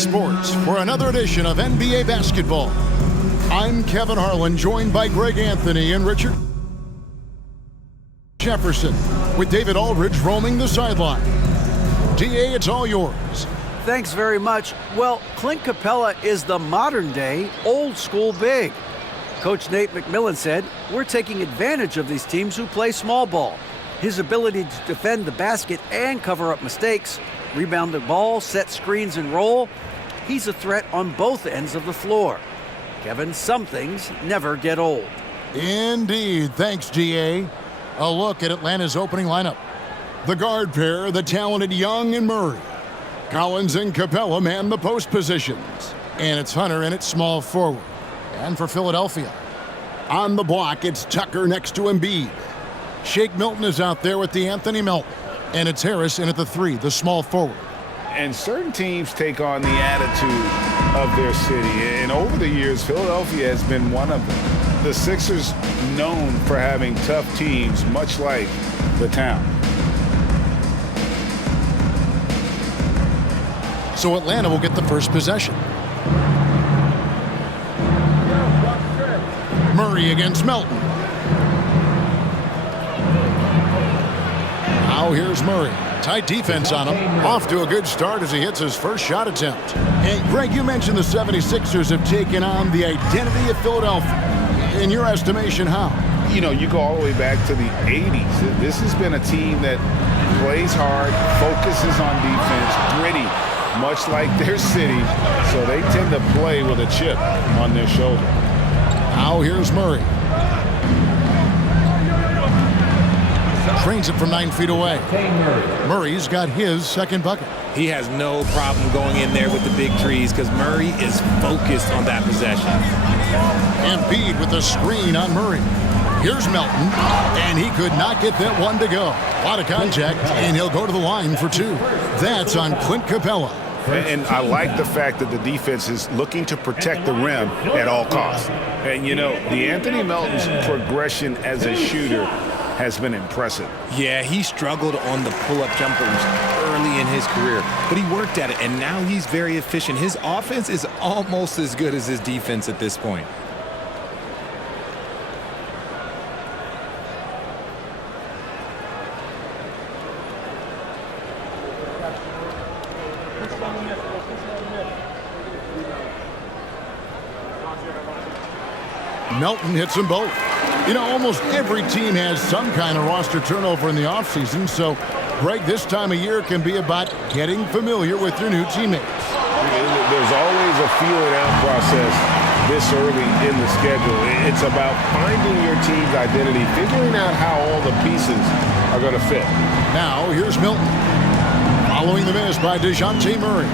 Sports for another edition of NBA basketball. I'm Kevin Harlan, joined by Greg Anthony and Richard Jefferson, with David Aldridge roaming the sideline. DA, it's all yours. Thanks very much. Well, Clint Capella is the modern-day, old-school big. Coach Nate McMillan said, "We're taking advantage of these teams who play small ball. His ability to defend the basket and cover up mistakes, rebound the ball, set screens, and roll. He's a threat on both ends of the floor." Kevin, some things never get old. Indeed. Thanks, GA. A look at Atlanta's opening lineup. The guard pair, the talented Young and Murray. Collins and Capella man the post positions. And it's Hunter in at small forward. And for Philadelphia, on the block, it's Tucker next to Embiid. Shake Milton is out there with the Anthony Melton. And it's Harris in at the 3, the small forward. And certain teams take on the attitude of their city. And over the years, Philadelphia has been one of them. The Sixers known for having tough teams, much like the town. So Atlanta will get the first possession. Murray against Melton. Now here's Murray. Tight defense on him. Off to a good start as he hits his first shot attempt. And Greg, you mentioned the 76ers have taken on the identity of Philadelphia. In your estimation, how? You know, you go all the way back to the 80s. This has been a team that plays hard, focuses on defense, gritty, much like their city. So they tend to play with a chip on their shoulder. Now here's Murray. Trains it from 9 feet away. Murray's got his second bucket. He has no problem going in there with the big trees because Murray is focused on that possession. Embiid with a screen on Murray. Here's Melton, and he could not get that one to go. A lot of contact, and he'll go to the line for 2. That's on Clint Capella. And I like the fact that the defense is looking to protect the rim at all costs. And, you know, the Anthony Melton's progression as a shooter has been impressive. Yeah, he struggled on the pull-up jumpers early in his career, but he worked at it, and now he's very efficient. His offense is almost as good as his defense at this point. Melton hits them both. You know, almost every team has some kind of roster turnover in the offseason, so, Greg, this time of year can be about getting familiar with your new teammates. There's always a feeling out process this early in the schedule. It's about finding your team's identity, figuring out how all the pieces are going to fit. Now, here's Milton. Following the miss by DeJounte Murray.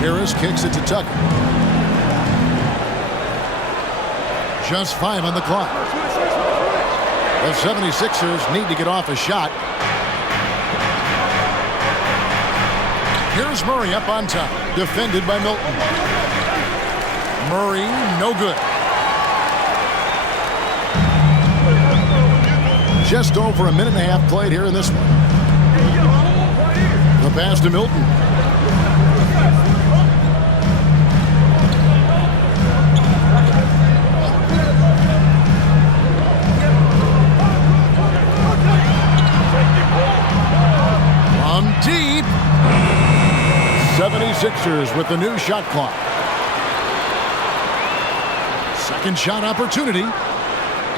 Harris kicks it to Tucker. Just 5 on the clock. The 76ers need to get off a shot. Here's Murray up on top, defended by Milton. Murray, no good. Just over a minute and a half played here in this one. The pass to Milton. Deep. 76ers with the new shot clock. Second shot opportunity.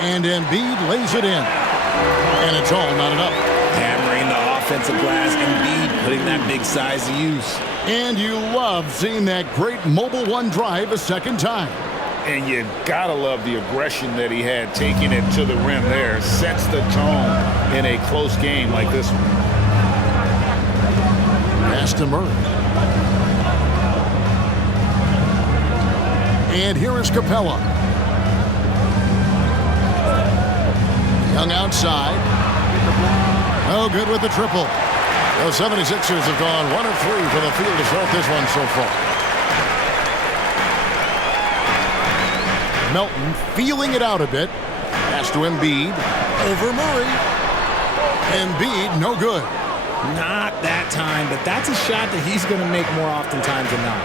And Embiid lays it in. And it's all not enough. Hammering the offensive glass, Embiid putting that big size to use. And you love seeing that great mobile one drive a second time. And you gotta love the aggression that he had taking it to the rim there. Sets the tone in a close game like this one. Pass to Murray. And here is Capella. Young outside. No good with the triple. The 76ers have gone 1 of 3 from the field to start this one so far. Melton feeling it out a bit. Pass to Embiid. Over Murray. Embiid, no good. Not that time, but that's a shot that he's going to make more oftentimes than not.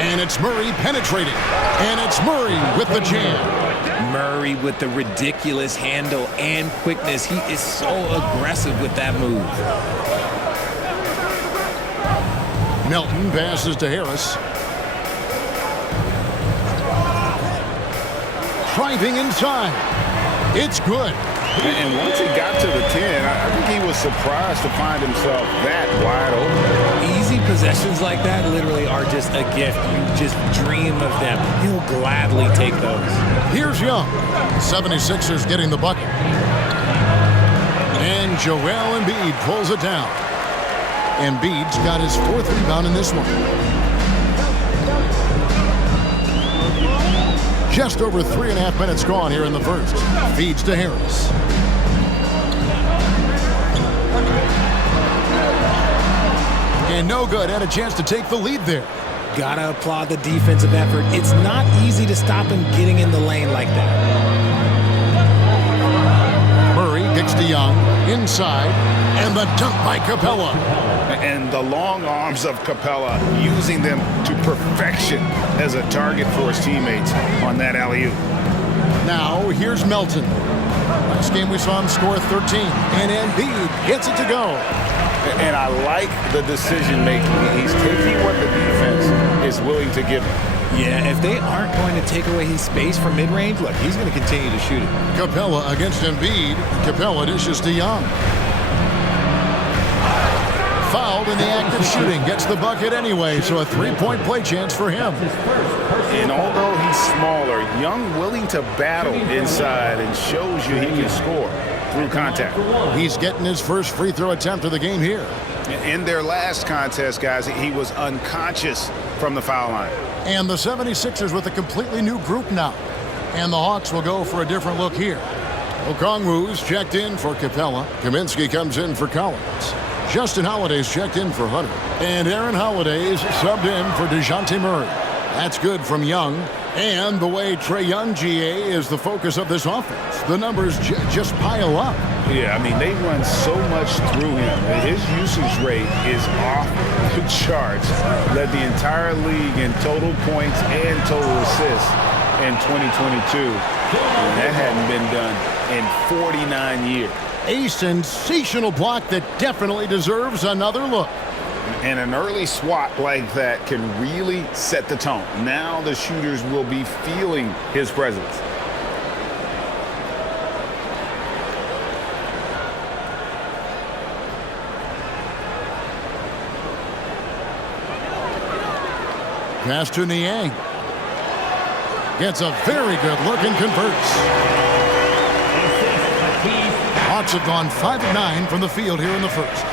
And it's Murray penetrating. And it's Murray with the jam. Murray with the ridiculous handle and quickness. He is so aggressive with that move. Melton passes to Harris. Driving inside. It's good. And once he got to the 10, I think he was surprised to find himself that wide open. Easy possessions like that literally are just a gift. You just dream of them. He'll gladly take those. Here's Young. 76ers getting the bucket. And Joel Embiid pulls it down. Embiid's got his 4th rebound in this one. Just over 3.5 minutes gone here in the first. Feeds to Harris. And no good. Had a chance to take the lead there. Gotta applaud the defensive effort. It's not easy to stop him getting in the lane like that. Murray kicks to Young. Inside. And the dunk by Capella. And the long arms of Capella, using them to perfection as a target for his teammates on that alley-oop. Now, here's Melton. Last game we saw him score 13. And Embiid gets it to go. And I like the decision-making. He's taking what the defense is willing to give him. Yeah, if they aren't going to take away his space from mid-range, look, he's going to continue to shoot it. Capella against Embiid. Capella dishes to Young. Fouled in the act of shooting. Gets the bucket anyway, so a 3-point play chance for him. And although he's smaller, Young willing to battle inside and shows you he can score through contact. He's getting his first free throw attempt of the game here. In their last contest, guys, he was unconscious from the foul line. And the 76ers with a completely new group now. And the Hawks will go for a different look here. Okongwu's checked in for Capella. Kaminsky comes in for Collins. Justin Holiday's checked in for Hunter. And Aaron Holiday's subbed in for DeJounte Murray. That's good from Young. And the way Trae Young, GA, is the focus of this offense. The numbers just pile up. Yeah, I mean, they run so much through him. His usage rate is off the charts. Led the entire league in total points and total assists in 2022. And that hadn't been done in 49 years. A sensational block that definitely deserves another look. And an early swat like that can really set the tone. Now the shooters will be feeling his presence. Pass to Niang. Gets a very good look and converts. Hawks have gone 5 of 9 from the field here in the first.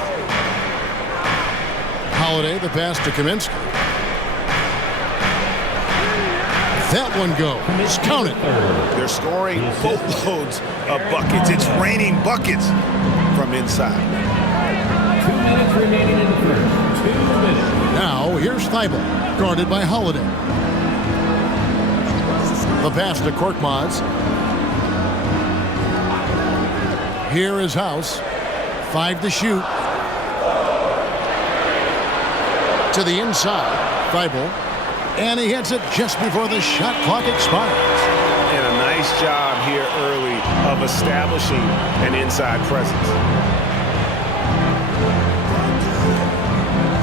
Holiday, the pass to Kaminsky. That one goes. Count it. They're scoring boatloads of buckets. It's raining buckets from inside. 2 minutes remaining in the first. 2 minutes. Now, here's Thibault, guarded by Holiday. The pass to Korkmaz. Here is House. 5 to shoot. To the inside. Thibault. And he hits it just before the shot clock expires. And a nice job here early of establishing an inside presence.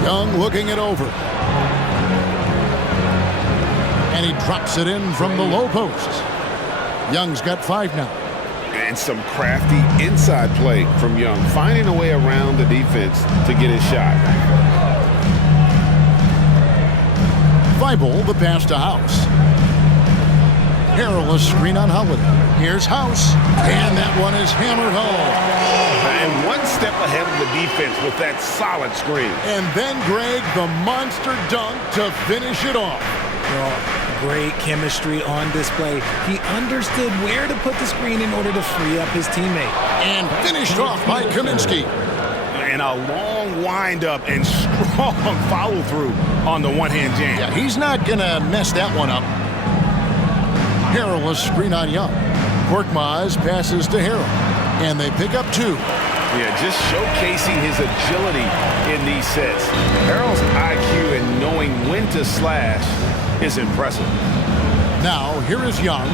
Young looking it over. And he drops it in from the low post. Young's got 5 now. And some crafty inside play from Young, finding a way around the defense to get his shot. Thibault, the pass to House. Perilous screen on Holiday. Here's House. And that one is hammered home. And one step ahead of the defense with that solid screen. And then Greg, the monster dunk to finish it off. Well, great chemistry on display. He understood where to put the screen in order to free up his teammate. And finished off by Kaminsky. And a long windup and strong follow-through on the one-hand jam. Yeah, he's not going to mess that one up. Perilous screen on Young. Korkmaz passes to Harrell. And they pick up 2. Yeah, just showcasing his agility in these sets. Harrell's IQ and knowing when to slash is impressive. Now, here is Young.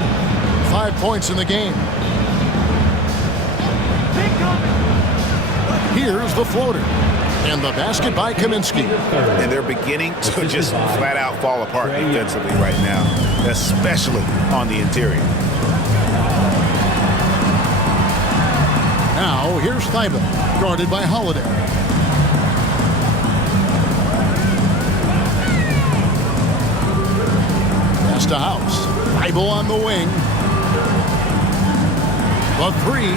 5 points in the game. Here's the floater. And the basket by Kaminsky. And they're beginning to just flat out fall apart defensively right now, especially on the interior. Now, here's Thibault, guarded by Holiday. Pass to House. Thibault on the wing. The three.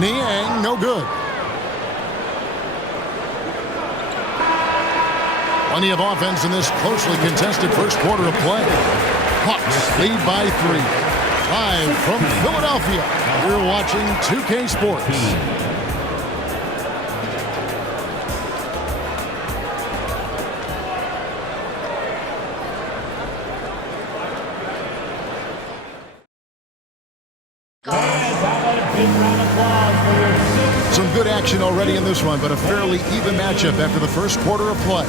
Niang, no good. Plenty of offense in this closely contested first quarter of play. Hawks lead by 3. Live from Philadelphia, you're watching 2K Sports. Some good action already in this one, but a fairly even matchup after the first quarter of play.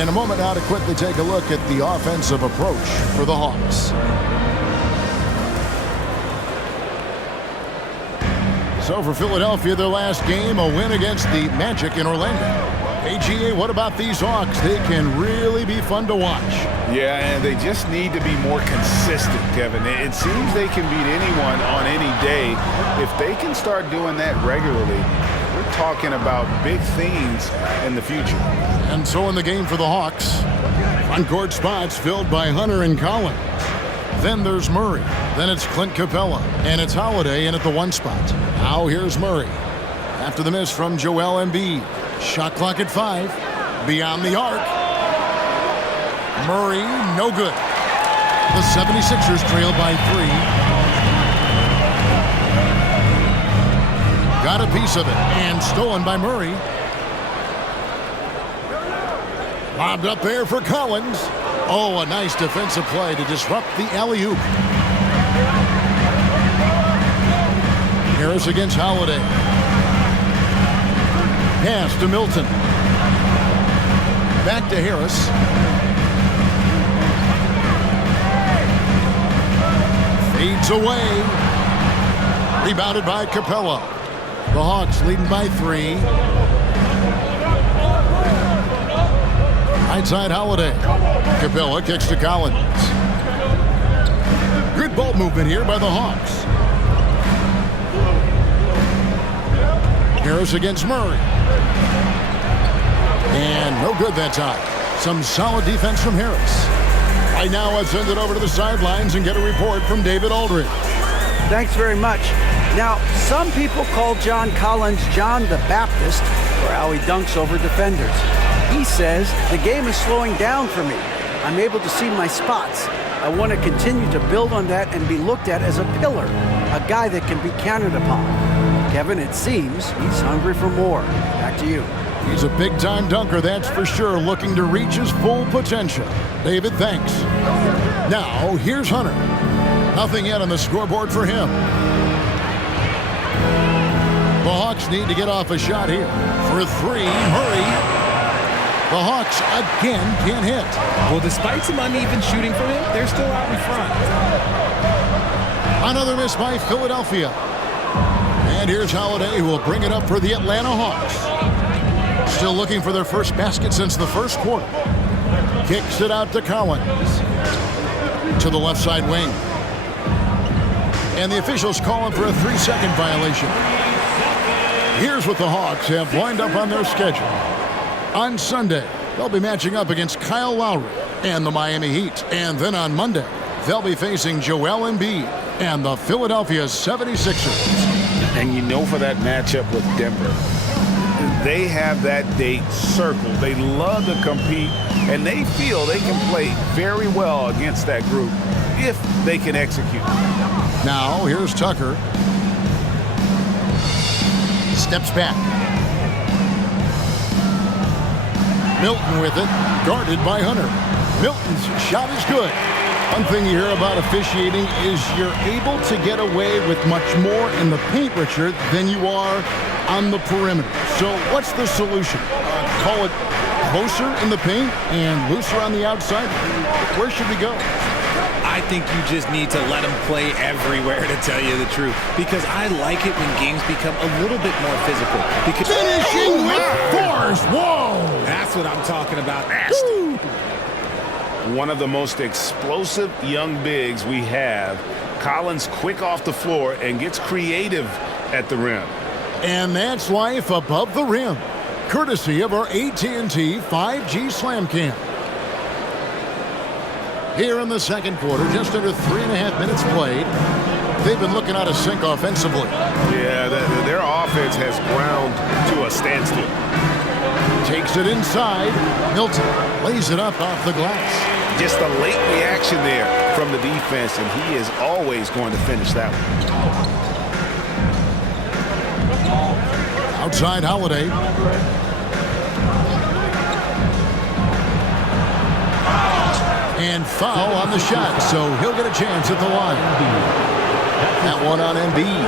In a moment now to quickly take a look at the offensive approach for the Hawks. So for Philadelphia, their last game, a win against the Magic in Orlando. AGA, what about these Hawks? They can really be fun to watch. Yeah, and they just need to be more consistent, Kevin. It seems they can beat anyone on any day. If they can start doing that regularly, we're talking about big things in the future. And so in the game for the Hawks, front court spots filled by Hunter and Collins. Then there's Murray. Then it's Clint Capella. And it's Holiday in at the 1 spot. Now here's Murray. After the miss from Joel Embiid. Shot clock at 5. Beyond the arc. Murray, no good. The 76ers trail by 3. Got a piece of it. And stolen by Murray. Lobbed up there for Collins. Oh, a nice defensive play to disrupt the alley-oop. Harris against Holiday. Pass to Milton. Back to Harris. Fades away. Rebounded by Capella. The Hawks leading by 3. Right side Holiday. Capella kicks to Collins. Good ball movement here by the Hawks. Harris against Murray. And no good that time. Some solid defense from Harris. Right now, let's send it over to the sidelines and get a report from David Aldridge. Thanks very much. Now, some people call John Collins John the Baptist for how he dunks over defenders. He says, the game is slowing down for me. I'm able to see my spots. I want to continue to build on that and be looked at as a pillar, a guy that can be counted upon. Kevin, it seems he's hungry for more. Back to you. He's a big-time dunker, that's for sure, looking to reach his full potential. David, thanks. Now, here's Hunter. Nothing yet on the scoreboard for him. The Hawks need to get off a shot here. For 3, Murray. The Hawks again can't hit. Well, despite some uneven shooting from him, they're still out in front. Another miss by Philadelphia. And here's Holiday, who will bring it up for the Atlanta Hawks. Still looking for their first basket since the first quarter. Kicks it out to Collins. To the left side wing. And the officials calling for a 3-second violation. Here's what the Hawks have lined up on their schedule. On Sunday, they'll be matching up against Kyle Lowry and the Miami Heat. And then on Monday, they'll be facing Joel Embiid and the Philadelphia 76ers. And you know, for that matchup with Denver, they have that date circled. They love to compete, and they feel they can play very well against that group if they can execute. Now, here's Tucker. Steps back. Milton with it, guarded by Hunter. Milton's shot is good. One thing you hear about officiating is you're able to get away with much more in the paint, Richard, than you are on the perimeter. So what's the solution? Call it closer in the paint and looser on the outside? Where should we go? I think you just need to let him play everywhere, to tell you the truth. Because I like it when games become a little bit more physical. Because Finishing with force. Whoa! that's what I'm talking about. Woo! One of the most explosive young bigs we have. Collins quick off the floor and gets creative at the rim. And that's life above the rim, courtesy of our AT&T 5G Slam Cam. Here in the second quarter, just under 3.5 minutes played. They've been looking out of sync offensively. Yeah, their offense has ground to a standstill. Takes it inside. Milton lays it up off the glass. Just a late reaction there from the defense, and he is always going to finish that one. Outside Holiday. And foul on the shot, so he'll get a chance at the line. That one on Embiid.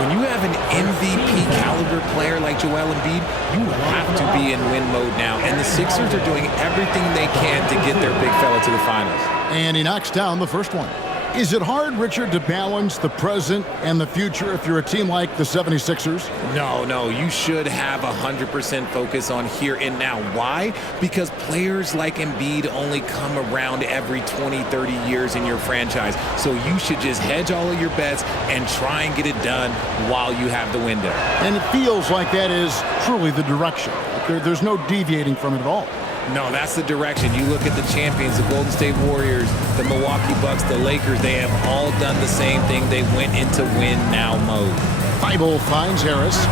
When you have an MVP caliber player like Joel Embiid, you have to be in win mode now. And the Sixers are doing everything they can to get their big fella to the finals. And he knocks down the first one. Is it hard, Richard, to balance the present and the future if you're a team like the 76ers? No, you should have 100% focus on here and now. Why? Because players like Embiid only come around every 20, 30 years in your franchise. So you should just hedge all of your bets and try and get it done while you have the window. And it feels like that is truly the direction. There's no deviating from it at all. No, that's the direction. You look at the champions, the Golden State Warriors, the Milwaukee Bucks, the Lakers, they have all done the same thing. They went into win-now mode. Thibault finds Harris.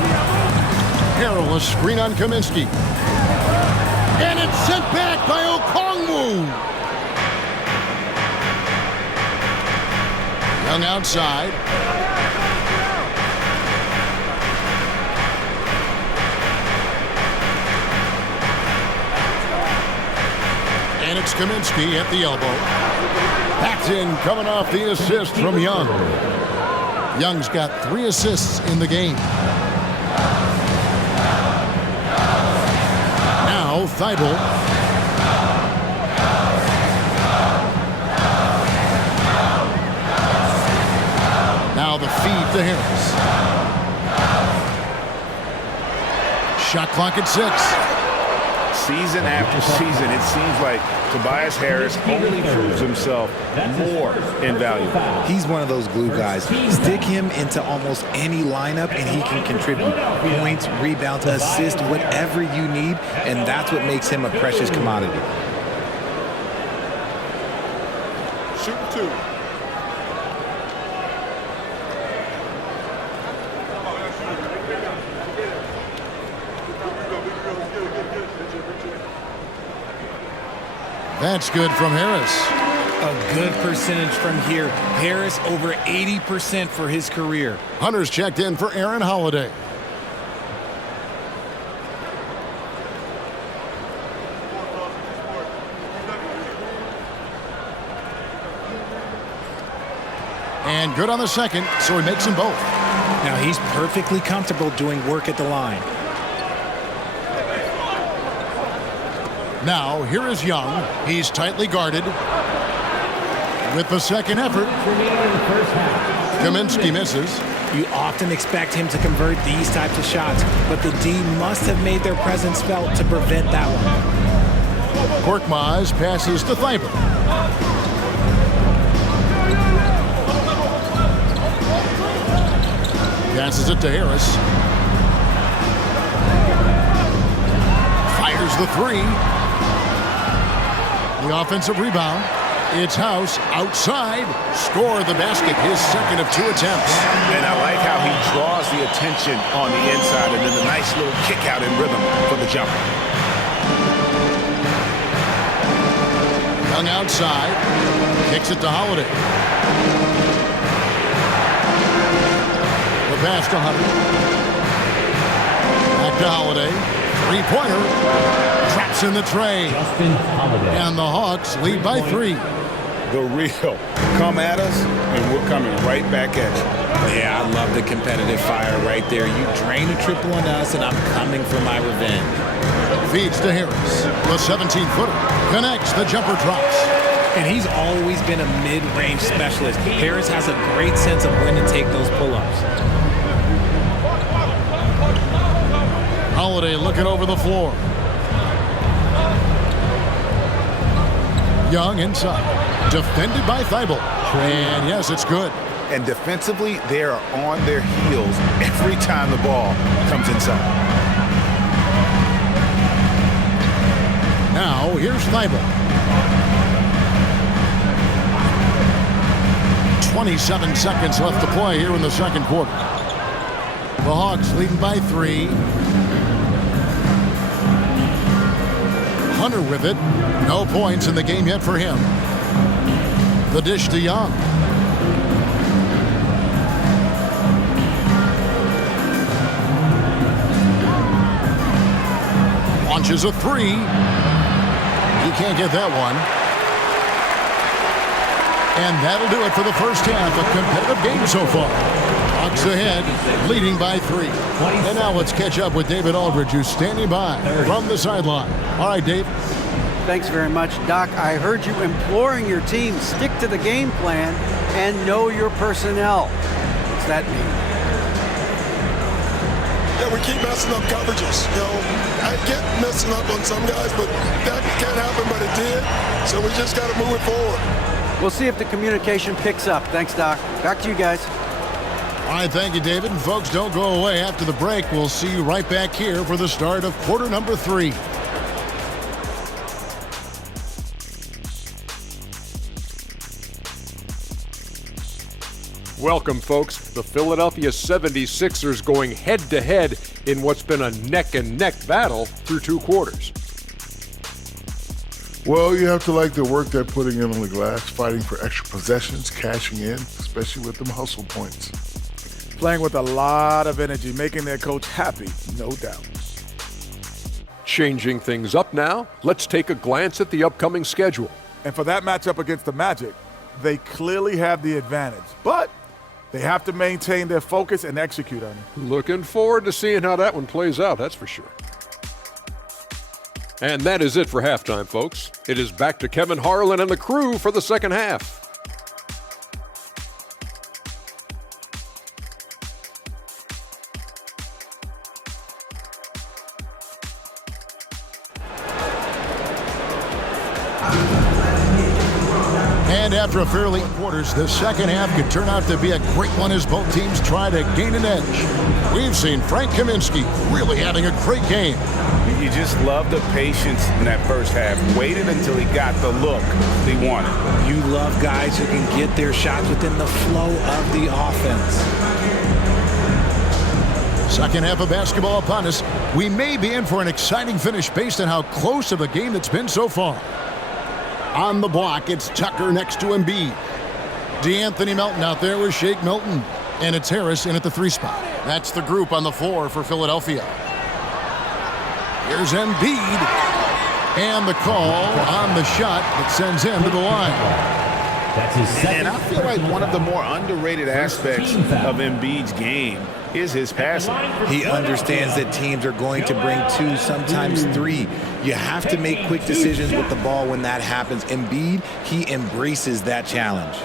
Perilous screen on Kaminsky. And it's sent back by Okongwu. Young outside. And it's Kaminsky at the elbow. Backed in, coming off the assist from Young. Young's got 3 assists in the game. Now Thibault. Now the feed to Harris. Shot clock at 6. Season after season, it seems like Tobias Harris only proves himself more invaluable. He's one of those glue guys. Stick him into almost any lineup and he can contribute points, rebounds, assists, whatever you need, and that's what makes him a precious commodity. Shoot 2. That's good from Harris. A good percentage from here. Harris over 80% for his career. Hunter's checked in for Aaron Holiday. And good on the second, so he makes them both. Now he's perfectly comfortable doing work at the line. Now, here is Young. He's tightly guarded. With the second effort, Kaminsky misses. You often expect him to convert these types of shots, but the D must have made their presence felt to prevent that one. Korkmaz passes to Thibault. Passes it to Harris. Fires the 3. The offensive rebound. It's House outside. Score the basket. His second of 2 attempts. And I like how he draws the attention on the inside and then the nice little kick out in rhythm for the jumper. Young outside. Kicks it to Holiday. The pass to Hunter. Back to Holiday. 3-pointer. Traps in the tray. And the Hawks lead by 3. The real. Come at us, and we're coming right back at you. Yeah, I love the competitive fire right there. You drain a triple on us, and I'm coming for my revenge. Feeds to Harris. The 17-footer connects. The jumper drops. And he's always been a mid-range specialist. Harris has a great sense of when to take those pull-ups. Holiday looking over the floor. Young inside. Defended by Thibault. And yes, it's good. And defensively, they are on their heels every time the ball comes inside. Now, here's Thibault. 27 seconds left to play here in the second quarter. The Hawks leading by 3. Hunter with it. No points in the game yet for him. The dish to Young. Launches a 3. He can't get that one. And that'll do it for the first half. A competitive game so far. Hawks ahead, leading by 3. And now let's catch up with David Aldridge, who's standing by from the sideline. All right, Dave. Thanks very much, Doc. I heard you imploring your team stick to the game plan and know your personnel. What's that mean? Yeah, we keep messing up coverages. You know, I get messing up on some guys, but that can't happen, but it did. So we just got to move it forward. We'll see if the communication picks up. Thanks, Doc. Back to you guys. All right, thank you, David. And folks, don't go away. After the break, we'll see you right back here for the start of quarter number 3. Welcome, folks. The Philadelphia 76ers going head-to-head in what's been a neck-and-neck battle through 2 quarters. Well, you have to like the work they're putting in on the glass, fighting for extra possessions, cashing in, especially with them hustle points. Playing with a lot of energy, making their coach happy, no doubt. Changing things up now, let's take a glance at the upcoming schedule. And for that matchup against the Magic, they clearly have the advantage, but they have to maintain their focus and execute on it. Looking forward to seeing how that one plays out, that's for sure. And that is it for halftime, folks. It is back to Kevin Harlan and the crew for the second half. And after a fairly quarters, the second half could turn out to be a great one as both teams try to gain an edge. We've seen Frank Kaminsky really having a great game. You just love the patience in that first half. Waited until he got the look he wanted. You love guys who can get their shots within the flow of the offense. Second half of basketball upon us. We may be in for an exciting finish based on how close of a game it's been so far. On the block, it's Tucker next to Embiid. DeAnthony Melton out there with Shake Milton. And it's Harris in at the 3 spot. That's the group on the floor for Philadelphia. Here's Embiid. And the call on the shot that sends him to the line. That's his second. And I feel like one of the more underrated aspects of Embiid's game is his passing. He understands that teams are going to bring 2, sometimes 3. You have to make quick decisions with the ball when that happens. Embiid, he embraces that challenge.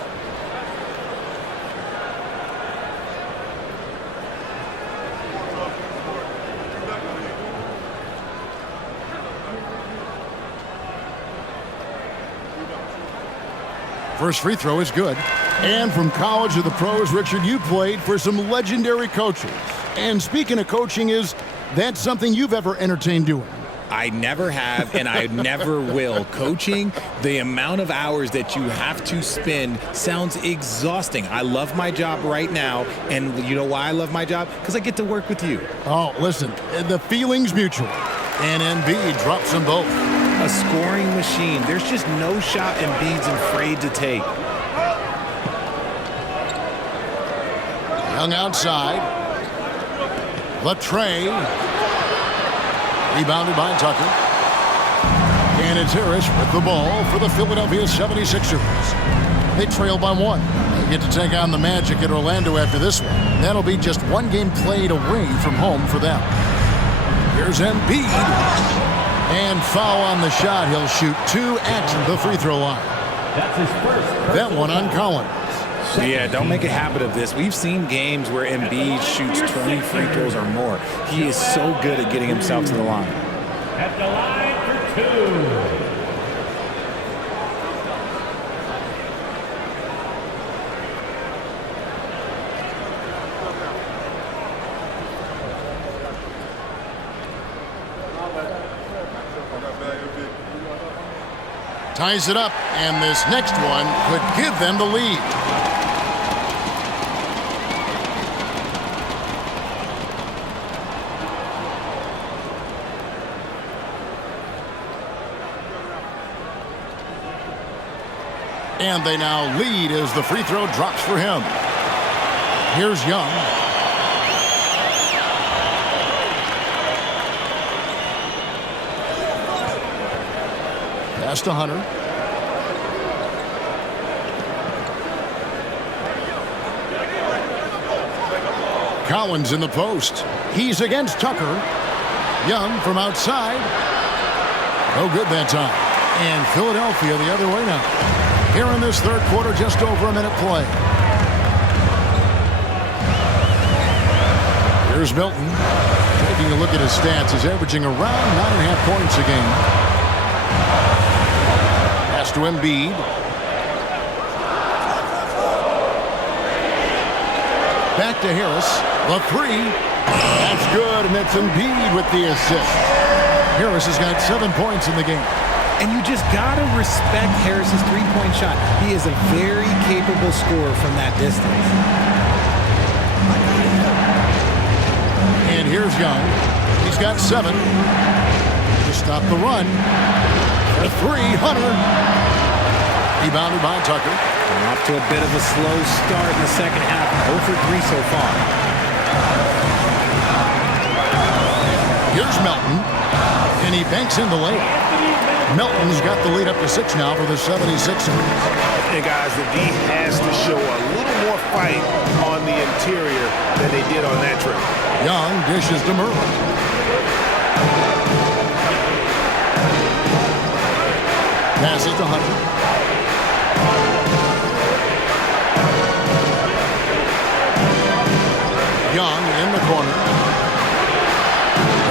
First free throw is good. And from college to the pros, Richard, you played for some legendary coaches. And speaking of coaching, is that something you've ever entertained doing? I never have, and I never will. Coaching, the amount of hours that you have to spend sounds exhausting. I love my job right now, and you know why I love my job? Because I get to work with you. Oh, listen, the feeling's mutual. And Embiid drops them both. A scoring machine. There's just no shot Embiid's afraid to take. Young outside. Latrey. Rebounded by Tucker. And it's Harris with the ball for the Philadelphia 76ers. They trail by 1. They get to take on the Magic at Orlando after this one. That'll be just 1 game played away from home for them. Here's Embiid. And foul on the shot. He'll shoot 2 at the free throw line. That's his first. That one on Collins. Yeah, don't make a habit of this. We've seen games where Embiid shoots 20 free throws or more. He is so good at getting himself to the line. At the line for 2. Ties it up, and this next one could give them the lead. And they now lead as the free throw drops for him. Here's Young. Pass to Hunter. Collins in the post. He's against Tucker. Young from outside. No good that time. And Philadelphia the other way now. Here in this third quarter, just over a minute play. Here's Milton. Taking a look at his stats, he's averaging around 9.5 points a game. Pass to Embiid. Back to Harris. The 3. That's good, and it's Embiid with the assist. Harris has got 7 points in the game. And you just got to respect Harris's three-point shot. He is a very capable scorer from that distance. And here's Young. He's got 7. To stop the run. The 3, Hunter. Rebounded by Tucker. And off to a bit of a slow start in the second half. 0 for 3 so far. Here's Melton. And he banks in the layup. Melton's got the lead up to 6 now for the 76ers. Hey guys, the D has to show a little more fight on the interior than they did on that trip. Young dishes to Murray. Passes to Hunter. Young in the corner.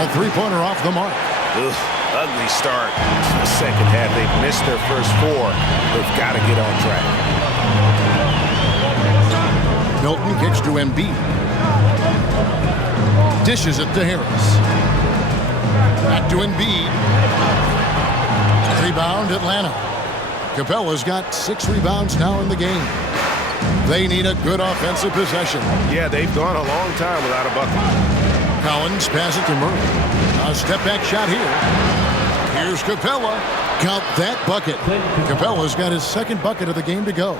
A three-pointer off the mark. Ugh, ugly start to the second half. They've missed their first 4. They've got to get on track. Milton kicks to Embiid. Dishes it to Harris. Back to Embiid. Rebound Atlanta. Capella's got 6 rebounds now in the game. They need a good offensive possession. Yeah, they've gone a long time without a bucket. Collins pass it to Murray. A step-back shot here. Here's Capella. Count that bucket. Capella's got his second bucket of the game to go.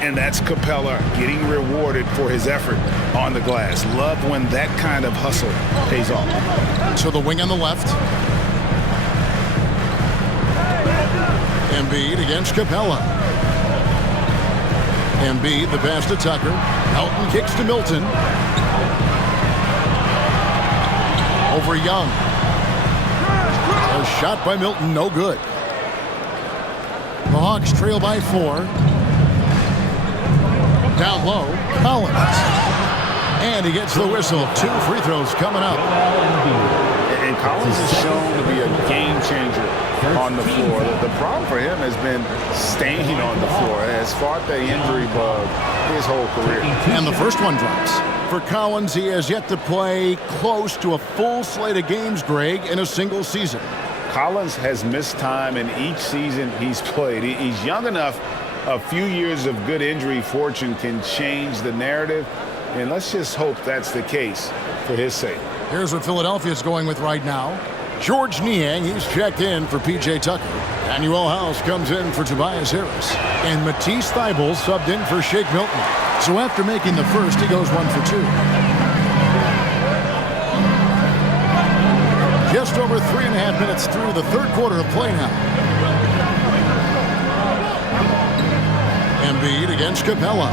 And that's Capella getting rewarded for his effort on the glass. Love when that kind of hustle pays off. So the wing on the left. Embiid against Capella. Embiid, the pass to Tucker. Elton kicks to Milton. Over Young. A shot by Milton, no good. The Hawks trail by 4. Down low, Collins. And he gets the whistle. 2 free throws coming up. And Collins is shown to be a game changer on the floor. The problem for him has been staying on the floor. Has fought the injury bug his whole career. And the first one drops. For Collins, he has yet to play close to a full slate of games, Greg, in a single season. Collins has missed time in each season he's played. He's young enough. A few years of good injury fortune can change the narrative, and let's just hope that's the case for his sake. Here's what Philadelphia's going with right now. George Niang, he's checked in for P.J. Tucker. Emmanuel House comes in for Tobias Harris. And Matisse Thybulle subbed in for Shake Milton. So after making the first, he goes 1 for 2. Just over 3.5 minutes through the third quarter of play now. Embiid against Capella.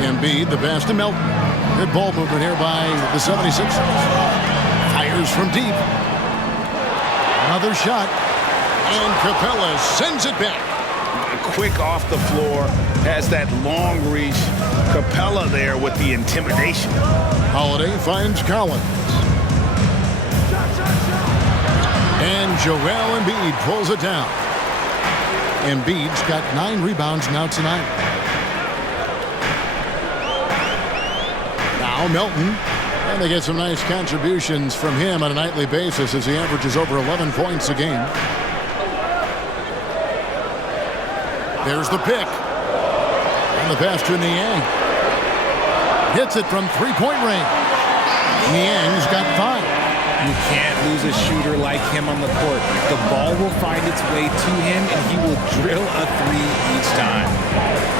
Embiid, the pass to Melton. Good ball movement here by the 76ers. Fires from deep. Another shot. And Capella sends it back. Quick off the floor, has that long reach. Capella there with the intimidation. Holiday finds Collins. And Joel Embiid pulls it down. Embiid's got 9 rebounds now tonight. Now Melton. And they get some nice contributions from him on a nightly basis as he averages over 11 points a game. There's the pick. And the pass to Niang. Hits it from three-point range. Niang's got 5. You can't lose a shooter like him on the court. The ball will find its way to him, and he will drill a 3 each time.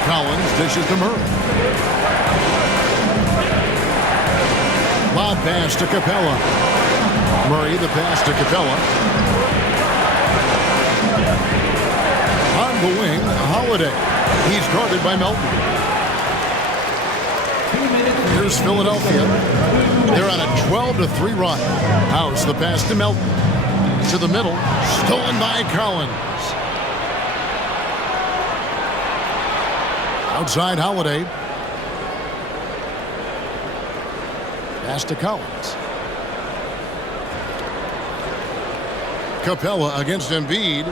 Collins dishes to Murray. Lob pass to Capella. Murray the pass to Capella. On the wing, Holiday. He's guarded by Melton. Here's Philadelphia. They're on a 12-3 run. House the pass to Melton. To the middle. Stolen by Collins. Outside Holiday. Pass to Collins. Capella against Embiid.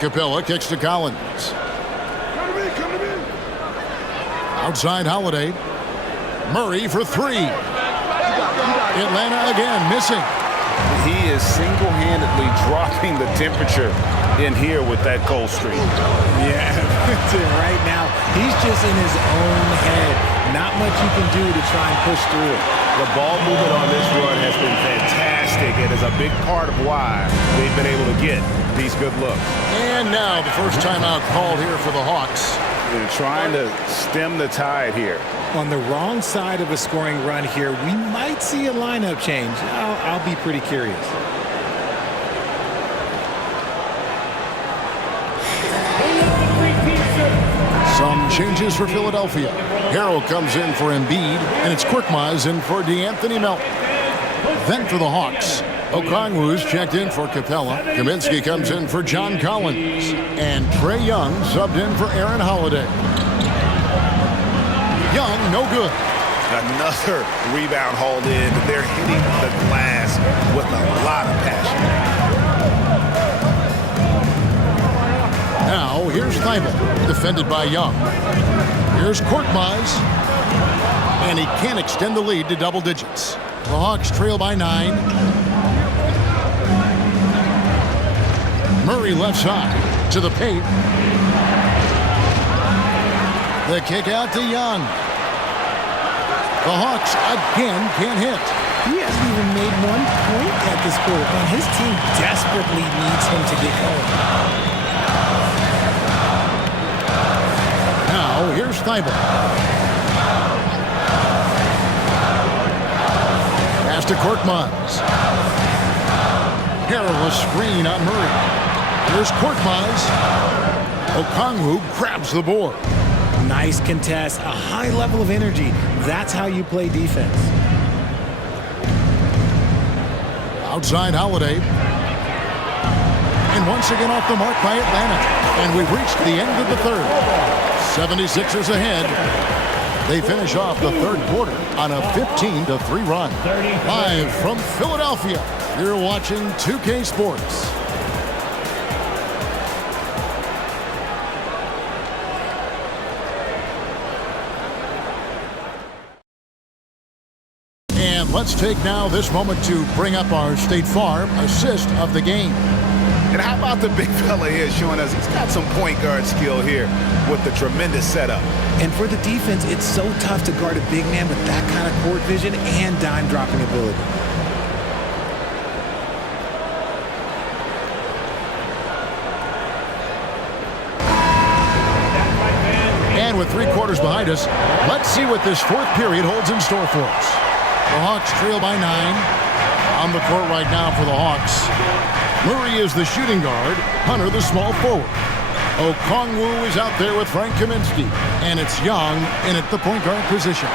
Capella kicks to Collins. Come to me. Outside Holiday. Murray for 3. Atlanta again missing. He is single-handedly dropping the temperature in here with that cold streak. Yeah, right now, he's just in his own head. Not much you can do to try and push through it. The ball movement on this run has been fantastic and is a big part of why they've been able to get these good looks. And now the first timeout called here for the Hawks. They're trying to stem the tide here. On the wrong side of a scoring run here, we might see a lineup change. I'll be pretty curious. Some changes for Philadelphia. Harrell comes in for Embiid, and it's Korkmaz in for DeAnthony Melton. Then for the Hawks, Okongwu's checked in for Capella. Kaminsky comes in for John Collins. And Trae Young subbed in for Aaron Holiday. Young, no good. Another rebound hauled in. They're hitting the glass with a lot of passion. Now, here's Thibault, defended by Young. Here's Korkmaz. And he can't extend the lead to double digits. The Hawks trail by 9. Murray left side to the paint. The kick out to Young. The Hawks again can't hit. He hasn't even made 1 point at this point, and his team desperately needs him to get home. Now, here's Thibault. Pass to Korkmaz. Harrell a screen on Murray. Here's Korkmaz. Okongwu grabs the board. Nice contest, a high level of energy. That's how you play defense. Outside Holiday. And once again off the mark by Atlanta. And we've reached the end of the third. 76ers ahead. They finish off the third quarter on a 15-3 run. Live from Philadelphia, you're watching 2K Sports. And let's take now this moment to bring up our State Farm assist of the game. And how about the big fella here showing us he's got some point guard skill here with the tremendous setup. And for the defense, it's so tough to guard a big man with that kind of court vision and dime dropping ability. And with 3 quarters behind us, let's see what this fourth period holds in store for us. The Hawks trail by 9. On the court right now for the Hawks. Murray is the shooting guard, Hunter the small forward. Okongwu is out there with Frank Kaminsky, and it's Young in at the point guard position.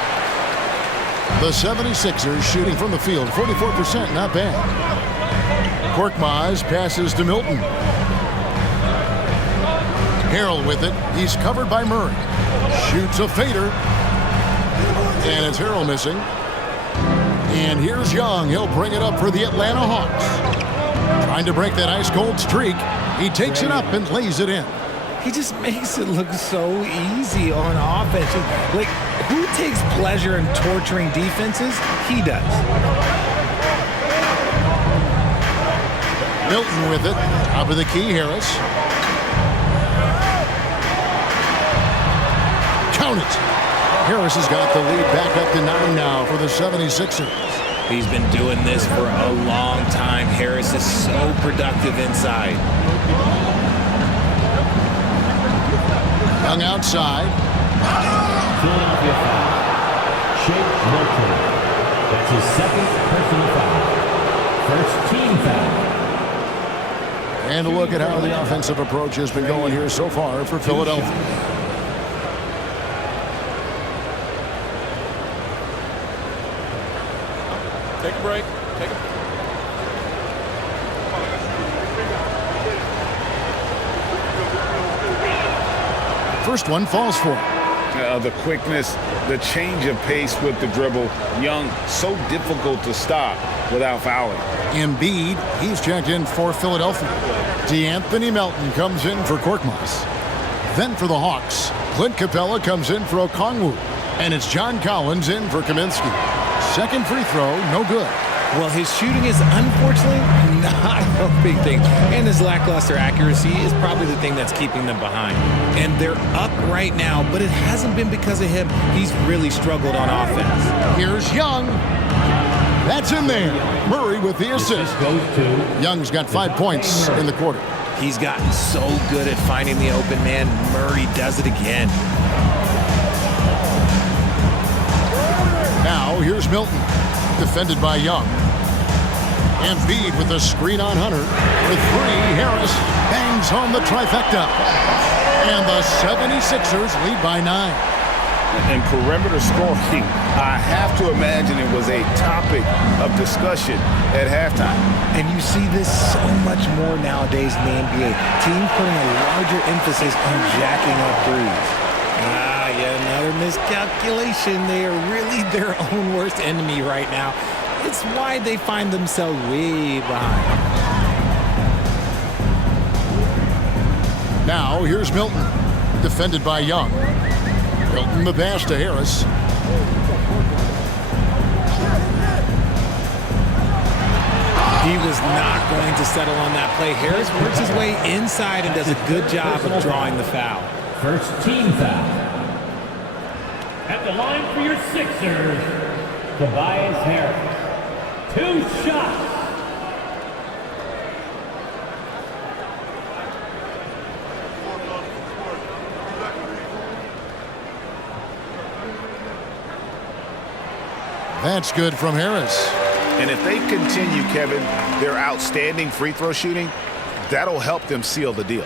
The 76ers shooting from the field, 44%, not bad. Korkmaz passes to Milton. Harrell with it. He's covered by Murray. Shoots a fader. And it's Harrell missing. And here's Young. He'll bring it up for the Atlanta Hawks. Trying to break that ice-cold streak. He takes it up and lays it in. He just makes it look so easy on offense. Like, who takes pleasure in torturing defenses? He does. Milton with it. Top of the key, Harris. Count it. Harris has got the lead back up to 9 now for the 76ers. He's been doing this for a long time. Harris is so productive inside. Young outside. Philadelphia foul. Shake Milton. That's his second personal foul. First team foul. And a look at how the offensive approach has been going here so far for Philadelphia. Take a break. First one falls for him. The quickness, the change of pace with the dribble. Young, so difficult to stop without fouling. Embiid, he's checked in for Philadelphia. D'Anthony Melton comes in for Korkmaz. Then for the Hawks, Clint Capella comes in for Okongwu. And it's John Collins in for Kaminsky. Second free throw, no good. Well, his shooting is unfortunately not a big thing. And his lackluster accuracy is probably the thing that's keeping them behind. And they're up right now, but it hasn't been because of him. He's really struggled on offense. Here's Young. That's in there. Murray with the assist. Young's got 5 points in the quarter. He's gotten so good at finding the open man. Murray does it again. Now, here's Milton, defended by Young. Embiid with a screen on Hunter. For three, Harris bangs home the trifecta. And the 76ers lead by 9. And perimeter scoring, I have to imagine it was a topic of discussion at halftime. And you see this so much more nowadays in the NBA. Teams putting a larger emphasis on jacking up threes. Yet another miscalculation. They are really their own worst enemy right now. It's why they find themselves way behind. Now, here's Milton, defended by Young. Milton the pass to Harris. He was not going to settle on that play. Harris works his way inside and does a good job of drawing the foul. First team foul. At the line for your Sixers, Tobias Harris. 2 shots. That's good from Harris. And if they continue, Kevin, their outstanding free throw shooting, that'll help them seal the deal.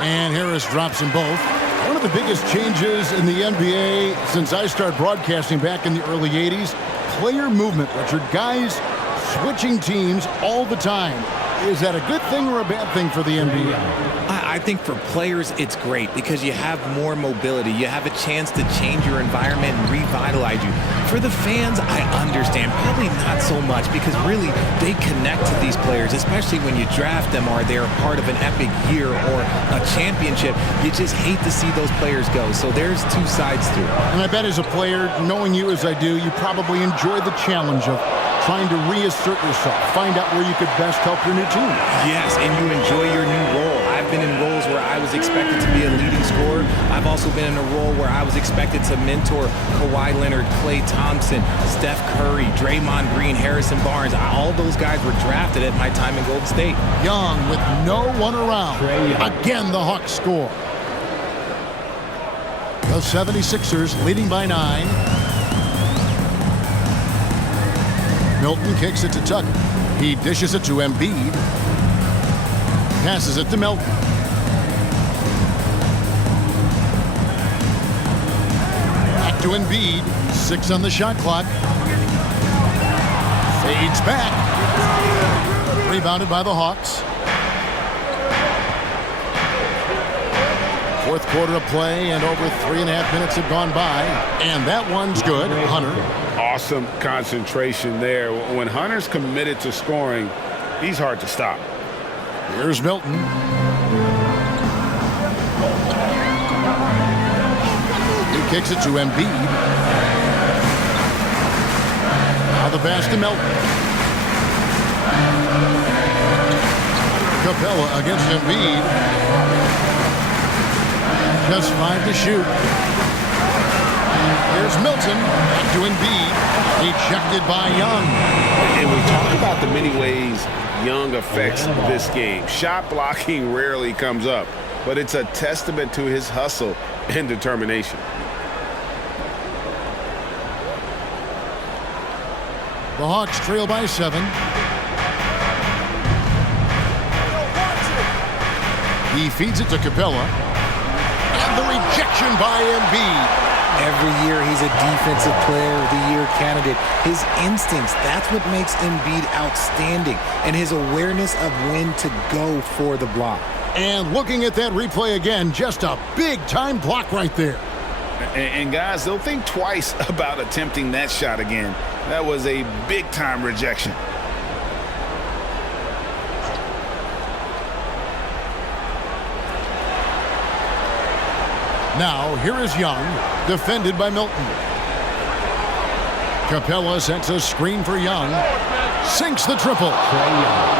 And Harris drops them both. One of the biggest changes in the NBA since I started broadcasting back in the early 80s, player movement, Richard. Guys switching teams all the time. Is that a good thing or a bad thing for the NBA? I think for players, it's great because you have more mobility. You have a chance to change your environment and revitalize you. For the fans, I understand. Probably not so much because really they connect to these players, especially when you draft them or they're part of an epic year or a championship. You just hate to see those players go. So there's two sides to it. And I bet as a player, knowing you as I do, you probably enjoy the challenge of trying to reassert yourself, find out where you could best help your new team. Yes, and you enjoy your new role. I've been in roles where I was expected to be a leading scorer. I've also been in a role where I was expected to mentor Kawhi Leonard, Klay Thompson, Steph Curry, Draymond Green, Harrison Barnes. All those guys were drafted at my time in Golden State. Young with no one around. Again, the Hawks score. The 76ers leading by 9. Milton kicks it to Tucker. He dishes it to Embiid. Passes it to Melton. Back to Embiid. 6 on the shot clock. Fades back. Rebounded by the Hawks. Fourth quarter of play, and over 3.5 minutes have gone by. And that one's good. Hunter. Awesome concentration there. When Hunter's committed to scoring, he's hard to stop. Here's Milton. He kicks it to Embiid. Now the pass to Milton. Capella against Embiid. Just 5 to shoot. Here's Milton. Back to Embiid. Ejected by Young. And we talk about the many ways Young affects this game. Shot blocking rarely comes up, but it's a testament to his hustle and determination. The Hawks trail by 7. He feeds it to Capella. And the rejection by Embiid. Every year he's a defensive player of the year candidate. His instincts, that's what makes Embiid outstanding. And his awareness of when to go for the block. And looking at that replay again, just a big-time block right there. And guys, they'll think twice about attempting that shot again. That was a big-time rejection. Now, here is Young, defended by Milton. Capella sets a screen for Young. Sinks the triple.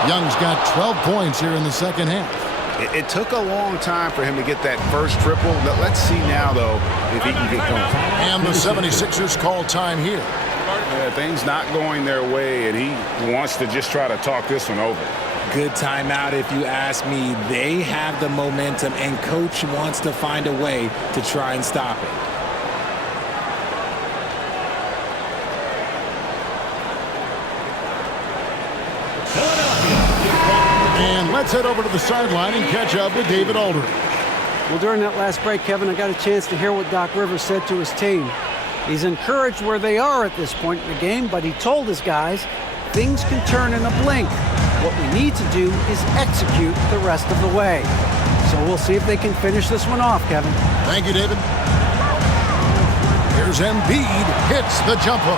Young's got 12 points here in the second half. It took a long time for him to get that first triple. Let's see now, though, if he can get going. And the 76ers call time here. Yeah, things not going their way, and he wants to just try to talk this one over. Good timeout if you ask me. They have the momentum, and coach wants to find a way to try and stop it. And let's head over to the sideline and catch up with David Aldridge. Well, during that last break, Kevin, I got a chance to hear what Doc Rivers said to his team. He's encouraged where they are at this point in the game, but he told his guys things can turn in a blink. What we need to do is execute the rest of the way. So we'll see if they can finish this one off, Kevin. Thank you, David. Here's Embiid, hits the jumper.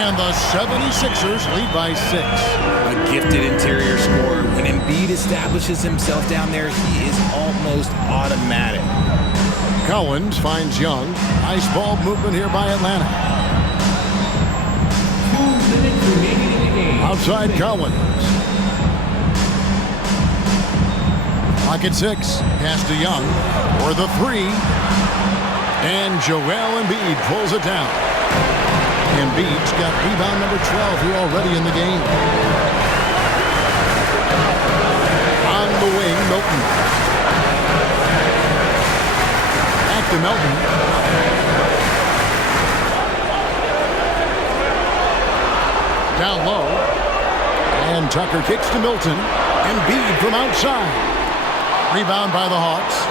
And the 76ers lead by 6. A gifted interior scorer. When Embiid establishes himself down there, he is almost automatic. Collins finds Young. Nice ball movement here by Atlanta. 2 minutes remaining in the game. Outside Collins. Clock at 6. Pass to Young for the 3. And Joel Embiid pulls it down. Embiid's got rebound number 12 here already in the game. On the wing, Milton. Back to Milton. Down low. And Tucker kicks to Milton. Embiid from outside. Rebound by the Hawks.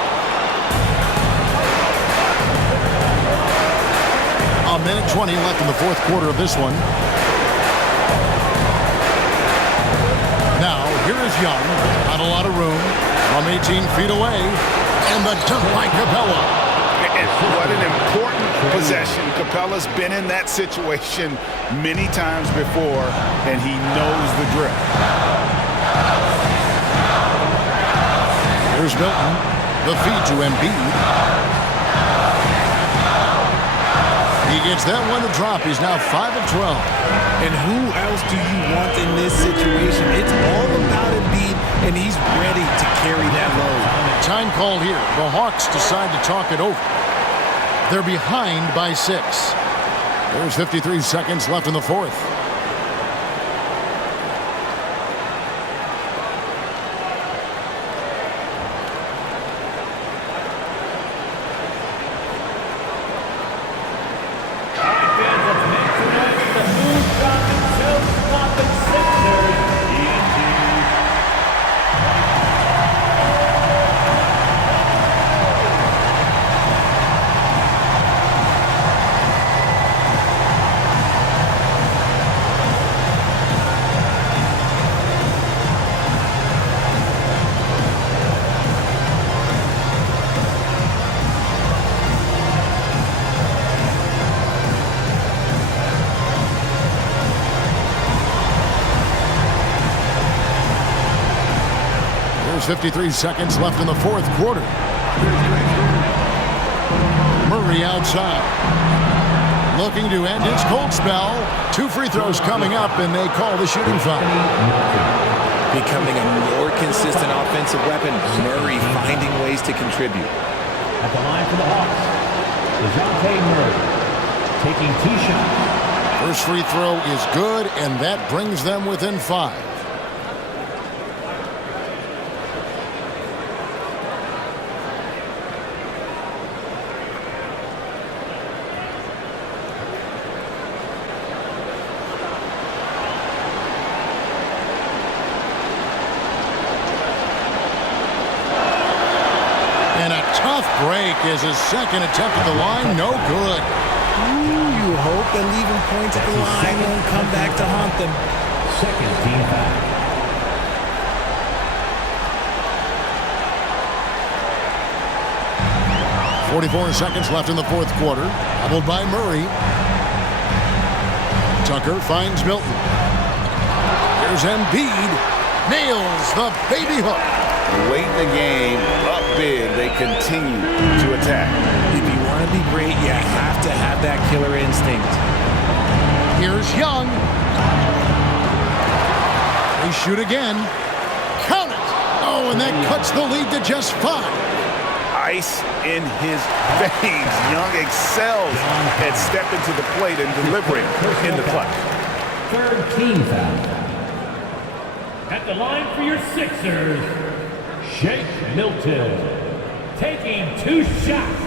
A minute 20 left in the fourth quarter of this one. Now, here is Young. Not a lot of room. From 18 feet away. And the dunk by Capella. And what an important possession. Capella's been in that situation many times before, and he knows the drill. Here's Milton. The feed to Embiid. He gets that one to drop. He's now 5 of 12. And who else do you want in this situation? It's all about Embiid, and he's ready to carry that load. Time call here. The Hawks decide to talk it over. They're behind by 6. There's 53 seconds left in the fourth. 53 seconds left in the fourth quarter. Murray outside. Looking to end its cold spell. 2 free throws coming up, and they call the shooting foul. Becoming a more consistent offensive weapon, Murray finding ways to contribute. At the line for the Hawks, DeJounte Murray taking 2 shots. First free throw is good, and that brings them within 5. And a tough break is his second attempt at the line. No good. Ooh, you hope that leaving points at the line won't come back to haunt them. Second team foul. 44 seconds left in the fourth quarter. Doubled by Murray. Tucker finds Milton. Here's Embiid. Nails the baby hook. Late in the game, up big, they continue to attack. If you want to be great, you have to have that killer instinct. Here's Young. They shoot again. Count it. Oh, and that cuts the lead to just 5. Ice in his veins. Young excels at stepping to the plate and delivering in the clutch. Third team foul. At the line for your Sixers, Shake Milton taking 2 shots.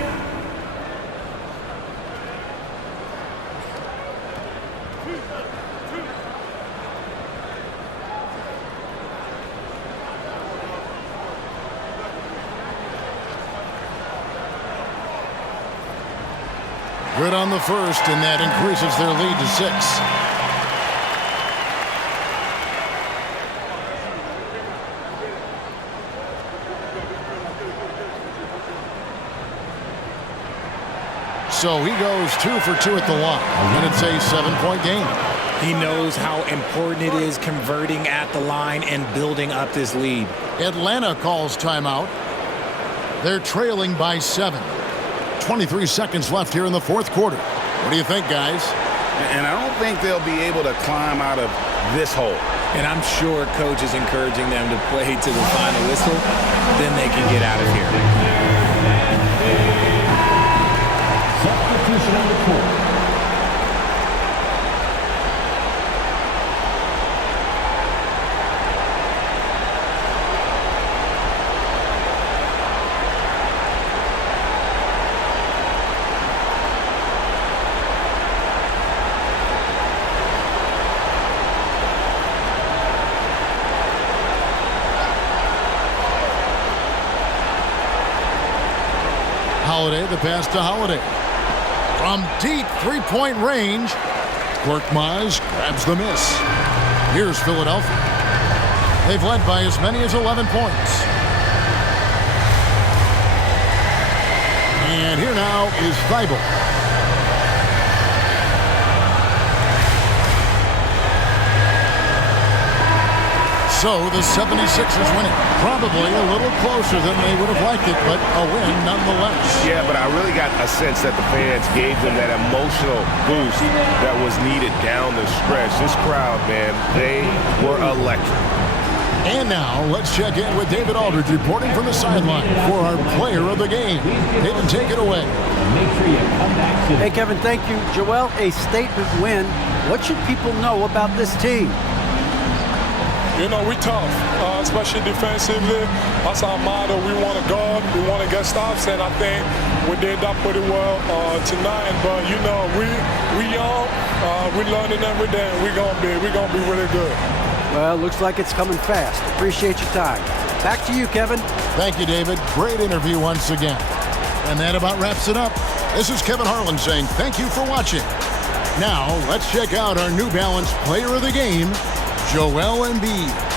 Good on the first, and that increases their lead to 6. So he goes 2 for 2 at the line, and it's a 7-point game. He knows how important it is converting at the line and building up this lead. Atlanta calls timeout. They're trailing by 7. 23 seconds left here in the fourth quarter. What do you think, guys? And I don't think they'll be able to climb out of this hole. And I'm sure coach is encouraging them to play to the final whistle. Then they can get out of here. Substitution on the court. Holiday, the pass to Holiday. From deep three-point range, Korkmaz grabs the miss. Here's Philadelphia. They've led by as many as 11 points. And here now is Thibault. So the 76ers win it. Probably a little closer than they would have liked it, but a win nonetheless. Yeah, but I really got a sense that the fans gave them that emotional boost that was needed down the stretch. This crowd, man, they were electric. And now let's check in with David Aldridge reporting from the sideline for our player of the game. David, take it away. Make sure you come back soon. Hey, Kevin, thank you. Joel, a statement win. What should people know about this team? You know, we tough, especially defensively. That's our motto. We want to guard, we want to get stops, and I think we did that pretty well tonight. But you know, we young, we learning every day. We're gonna be really good. Well, looks like it's coming fast. Appreciate your time. Back to you, Kevin. Thank you, David. Great interview once again. And that about wraps it up. This is Kevin Harlan saying thank you for watching. Now let's check out our New Balance player of the game, Joel Embiid.